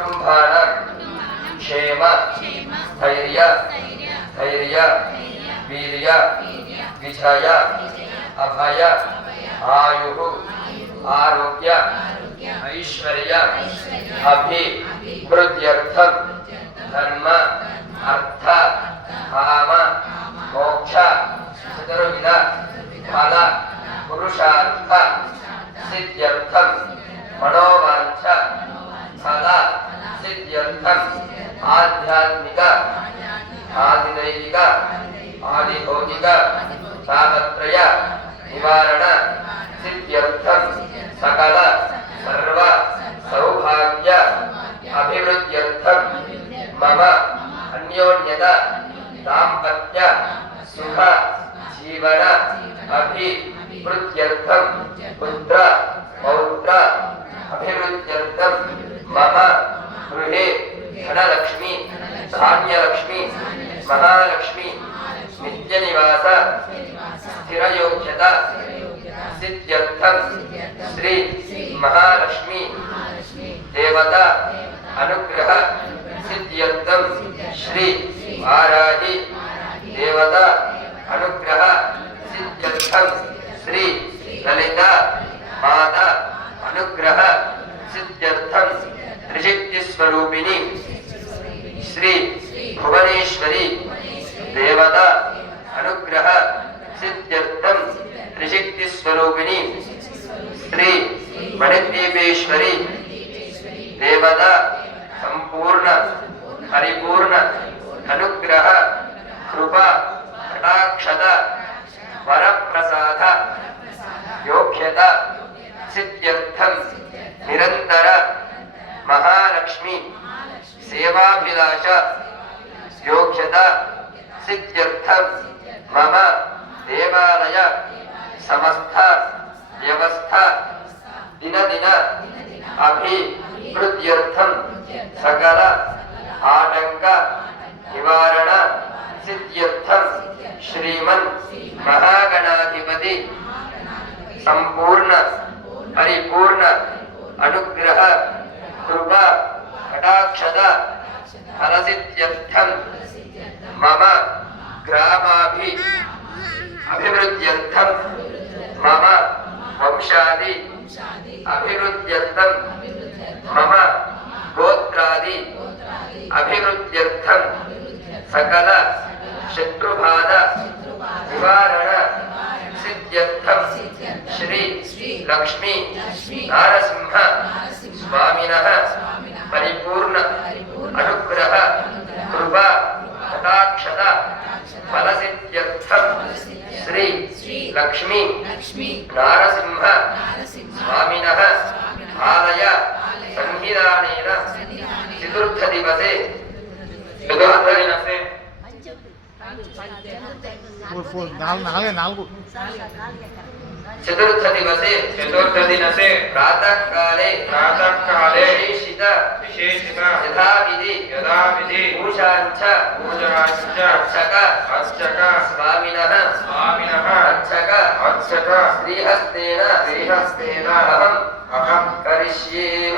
कुटुंबानां क्षेम धैर्य वीर्य विजय अभय आयु आरोग्य ऐश्वर्य अभिवृद्ध्यर्थं धर्म अर्थ काम मोक्ष चतुर्विध फल पुरुषार्थ सिद्ध्यर्थं मनोवांछ फल सिद्ध्यर्थं आध्यात्मिक आदिदैविक आदिभौतिक तापत्रय निवारण सिद्ध्यर्थं सकल सर्व सौभाग्य अभिवृद्ध्यर्थं मम अन्योन्यत दाम्पत्य सुख जीवन अभिवृद्ध्यर्थं पुत्र पौत्र अभिवृद्ध्यर्थं मम गृहे धनलक्ष्मी धान्यलक्ष्मी महालक्ष्मी नित्यनिवास स्थिरयोग्यता सिद्ध्यर्थं श्री महालक्ष्मी देवता अनुग्रह सिद्ध्यर्थं श्री वाराही देवता अनुग्रह सिद्ध्यर्थं श्री ललिता माता अनुग्रह सिद्ध्यर्थं त्रिशक्तिस्वरूपिणी श्री भुवनेश्वरी देवता अनुग्रह सिद्ध्यर्थं त्रिशक्तिस्वरूपिणी श्री मणिद्वीपेश्वरी देवता संपूर्ण परिपूर्ण अनुग्रह कृपा कटाक्षत वरप्रसाद योग्यता सिद्ध्यर्थं निरंतर महालक्ष्मी सेवाभिलाष योग्यता सिद्ध्यर्थं मम देवालय समस्त व्यवस्था दिन दिन अभिवृद्ध्यर्थं सकल आटंक निवारण सिद्ध्यर्थं श्रीमन् महागणाधिपति संपूर्ण परिपूर्ण अनुग्रह कृपा कटाक्षत फलसिद्ध्यर्थं मम ग्रामाभि अभिवृद्ध्यर्थं मम वंशादि अभिवृद्ध्यर्थं मम गोत्रादि अभिवृद्ध्यर्थं सकल शत्रुबाध निवारण सिद्ध्यर्थं श्री लक्ष्मी नारसिंह स्वामिनः परिपूर्ण अनुग्रह कृपा कटाक्षत फलसिद्ध्यर्थं श्री लक्ष्मी नारसिंह स्वामिनः आलय संहिदानेन चतुर्थ दिवसे चतुर्थ दिवसे प्रातः काले विशेषित यथाविधि पूजांच अर्चक स्वामिनः अर्चक श्रीहस्तेन अहं करिष्ये।